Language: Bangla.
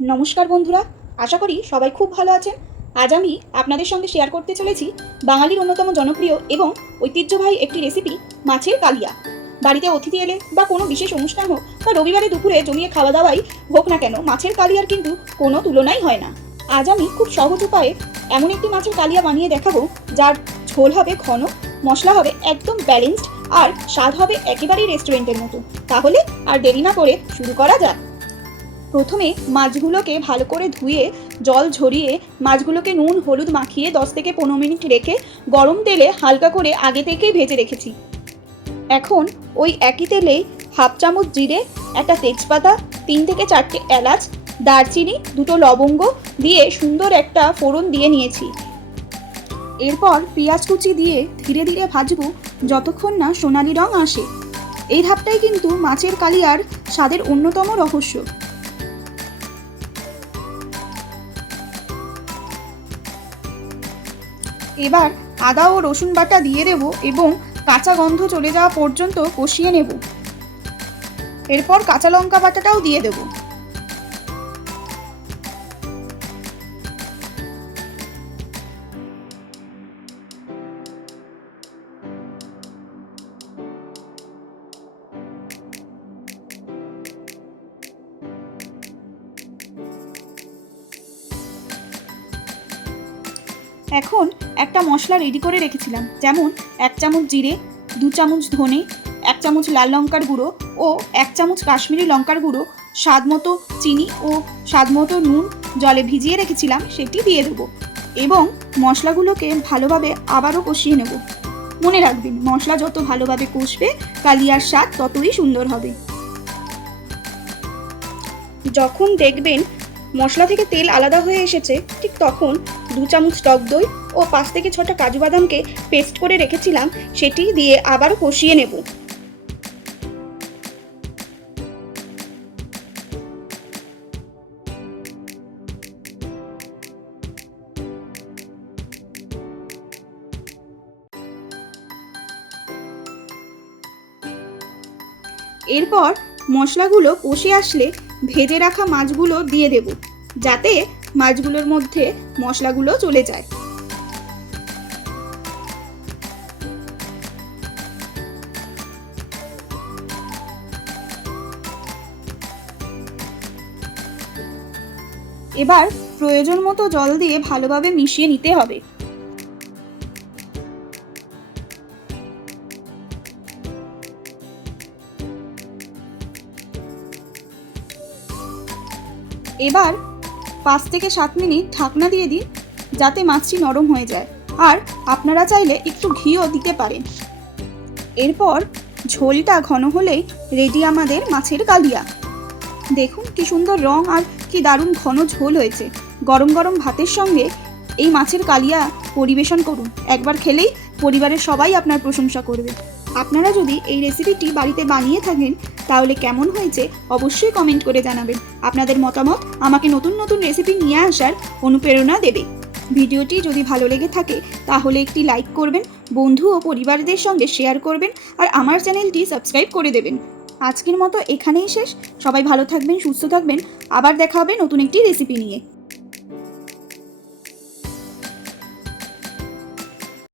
নমস্কার বন্ধুরা, আশা করি সবাই খুব ভালো আছেন। আজ আমি আপনাদের সঙ্গে শেয়ার করতে চলেছি বাঙালির অন্যতম জনপ্রিয় এবং ঐতিহ্যবাহী একটি রেসিপি, মাছের কালিয়া। বাড়িতে অতিথি এলে বা কোনো বিশেষ অনুষ্ঠান হোক বা রবিবারে দুপুরে জমিয়ে খাওয়া দাওয়াই হোক না কেন, মাছের কালিয়ার কিন্তু কোনো তুলনাই হয় না। আজ আমি খুব সহজ উপায়ে এমন একটি মাছের কালিয়া বানিয়ে দেখাবো, যার ঝোল হবে ঘন, মশলা হবে একদম ব্যালেন্সড, আর স্বাদ হবে একেবারেই রেস্টুরেন্টের মতো। তাহলে আর দেরি না করে শুরু করা যাক। প্রথমে মাছগুলোকে ভালো করে ধুয়ে জল ঝরিয়ে মাছগুলোকে নুন হলুদ মাখিয়ে 10 থেকে 15 মিনিট রেখে গরম তেলে হালকা করে আগে থেকেই ভেজে রেখেছি। এখন ওই একই তেলেই হাফ চামচ জিরে, একটা তেজপাতা, 3 থেকে 4টে এলাচ, দারচিনি, 2টো লবঙ্গ দিয়ে সুন্দর একটা ফোড়ন দিয়ে নিয়েছি। এরপর পেঁয়াজ কুচি দিয়ে ধীরে ধীরে ভাজবো যতক্ষণ না সোনালি রং আসে। এই ধাপটাই কিন্তু মাছের কালিয়ার স্বাদের অন্যতম রহস্য। এবার আদা ও রসুন বাটা দিয়ে দেব এবং কাঁচা গন্ধ চলে যাওয়া পর্যন্ত কষিয়ে নেব। এরপর কাঁচা লঙ্কা বাটাটাও দিয়ে দেব। এখন একটা মশলা রেডি করে রেখেছিলাম, যেমন 1 চামচ জিরে, 2 চামচ ধনে, 1 চামচ লাল লঙ্কার গুঁড়ো ও 1 চামচ কাশ্মীরি লঙ্কার গুঁড়ো, স্বাদ মতো চিনি ও স্বাদ মতো নুন জলে ভিজিয়ে রেখেছিলাম, সেটি দিয়ে দেবো এবং মশলাগুলোকে ভালোভাবে আবারও কষিয়ে নেব। মনে রাখবেন, মশলা যত ভালোভাবে কষবে কালিয়ার স্বাদ ততই সুন্দর হবে। যখন দেখবেন মশলা থেকে তেল আলাদা হয়ে এসেছে, ঠিক তখন 2 চামচ টক দই ও 5 থেকে 6টা কাজু বাদামকে পেস্ট করে রেখেছিলাম, সেটি দিয়ে আবারও কষিয়ে নেব। এরপর মশলাগুলো কষে আসলে ভেজে রাখা মাছগুলো দিয়ে দেব, যাতে মাছগুলোর মধ্যে মশলাগুলো চলে যায়। এবার প্রয়োজন মতো জল দিয়ে ভালোভাবে মিশিয়ে নিতে হবে। এবার 5 থেকে 7 মিনিট ঢাকনা দিয়ে দিন, যাতে মাছটি নরম হয়ে যায়, আর আপনারা চাইলে একটু ঘিও দিতে পারেন। এরপর ঝোলটা ঘন হলেই রেডি আমাদের মাছের কালিয়া। দেখুন কি সুন্দর রং আর কি দারুণ ঘন ঝোল হয়েছে। গরম গরম ভাতের সঙ্গে এই মাছের কালিয়া পরিবেশন করুন, একবার খেলেই পরিবারের সবাই আপনার প্রশংসা করবে। আপনারা যদি এই রেসিপিটি বাড়িতে বানিয়ে থাকেন, তাহলে কেমন হয়েছে অবশ্যই কমেন্ট করে জানাবেন। আপনাদের মতামত আমাকে নতুন নতুন রেসিপি নিয়ে আসার অনুপ্রেরণা দেবে। ভিডিওটি যদি ভালো লেগে থাকে তাহলে একটি লাইক করবেন, বন্ধু ও পরিবারদের সঙ্গে শেয়ার করবেন, আর আমার চ্যানেলটি সাবস্ক্রাইব করে দেবেন। আজকের মতো এখানেই শেষ। সবাই ভালো থাকবেন, সুস্থ থাকবেন। আবার দেখা হবে নতুন একটি রেসিপি নিয়ে।